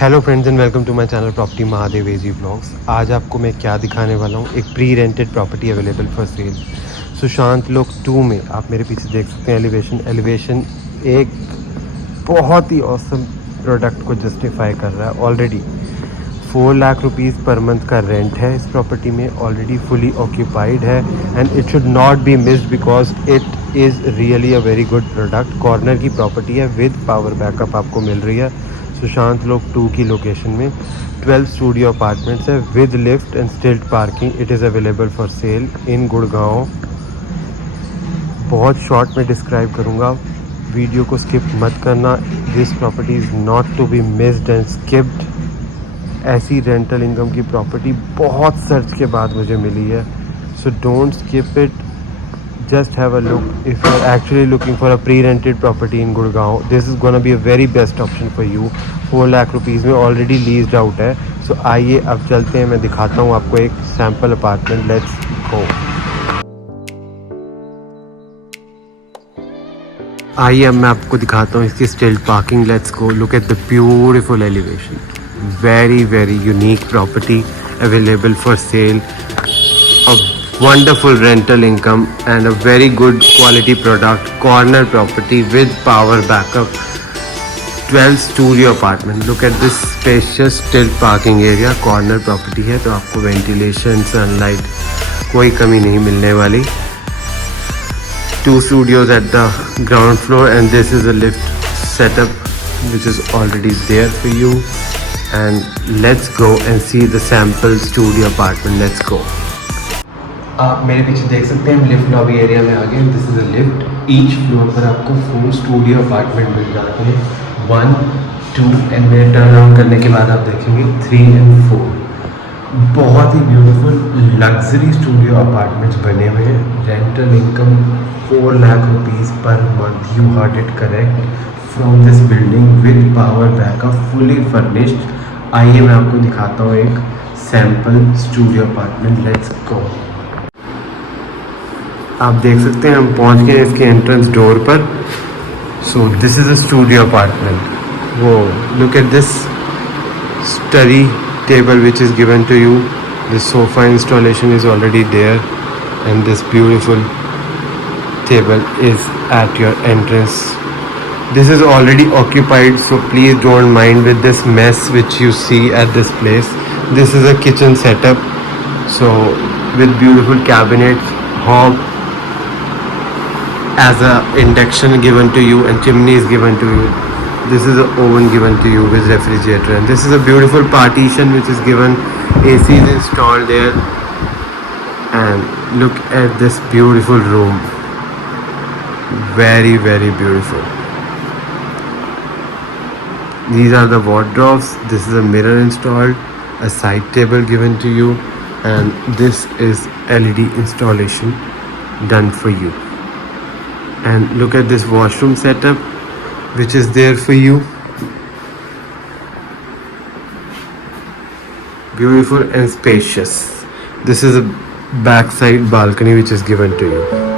Hello friends and welcome to my channel property Mahadev AG blogs. आज आपको मैं क्या दिखाने वाला हूँ, एक pre rented property available for sale Sushant Lok 2 में। आप मेरे पीछे देख सकते हैं एलिवेशन एक बहुत ही ऑसम प्रोडक्ट को जस्टिफाई कर रहा है। ऑलरेडी 4 लाख रुपीज़ पर मंथ का रेंट है इस प्रॉपर्टी में, ऑलरेडी फुली ऑक्यूपाइड है and it should not be missed because it is really a very good product. Corner की प्रॉपर्टी है, विद पावर बैकअप आपको मिल रही है सुशांत लोक 2 की लोकेशन में। 12 स्टूडियो अपार्टमेंट्स है with lift and stilt parking. It is available for sale in Gurgaon. बहुत short में डिस्क्राइब करूँगा, वीडियो को स्किप मत करना। This property is not to be missed and skipped. ऐसी रेंटल इनकम की प्रॉपर्टी बहुत सर्च के बाद मुझे मिली है, so don't skip it. Just have a look. If you're actually looking for a pre-rented property in Gurgaon, this is gonna be a very best option for you. 4 lakh रुपीज़ में already leased out है। सो आइए अब चलते हैं, मैं दिखाता हूँ आपको एक सैम्पल अपार्टमेंट। Let's go. आइए अब मैं आपको दिखाता हूँ इसकी स्टिल्ट parking. Let's go. Look at the beautiful elevation. Very unique property available for cell. Wonderful rental income and a very good quality product. Corner property with power backup. 12 studio apartment. Look at this spacious still parking area. Corner property है तो आपको ventilation, sunlight कोई कमी नहीं मिलने वाली. 2 studios at the ground floor and this is a lift setup which is already there for you. And let's go and see the sample studio apartment. Let's go. आप मेरे पीछे देख सकते हैं, हम लिफ्ट लॉबी एरिया में आ गए। This is a lift. Each floor पर आपको 4 स्टूडियो अपार्टमेंट मिल जाते हैं, 1, 2 एंड मेरे टर्न अराउंड करने के बाद आप देखेंगे 3 एंड 4। बहुत ही ब्यूटीफुल लग्जरी स्टूडियो अपार्टमेंट्स बने हुए हैं। Rental income 4 lakh rupees per month. You heard it correct, from this building with power backup, fully furnished. आइए मैं आपको दिखाता हूँ एक sample studio apartment. Let's go. आप देख सकते हैं हम पहुंच गए इसके एंट्रेंस डोर पर। So this is a studio apartment. वो look at this study table which is given to you. This sofa installation is already there and this beautiful table is at your entrance. This is already occupied, so please don't mind with this mess which you see at this place. This is a kitchen setup, so with beautiful cabinets, hob as a induction given to you and chimney is given to you. This is an oven given to you with refrigerator, and this is a beautiful partition which is given. AC is installed there, and look at this beautiful room. Very beautiful. These are the wardrobes. This is a mirror installed, a side table given to you, and this is LED installation done for you. And look at this washroom setup which is there for you. Beautiful and spacious. This is a backside balcony which is given to you.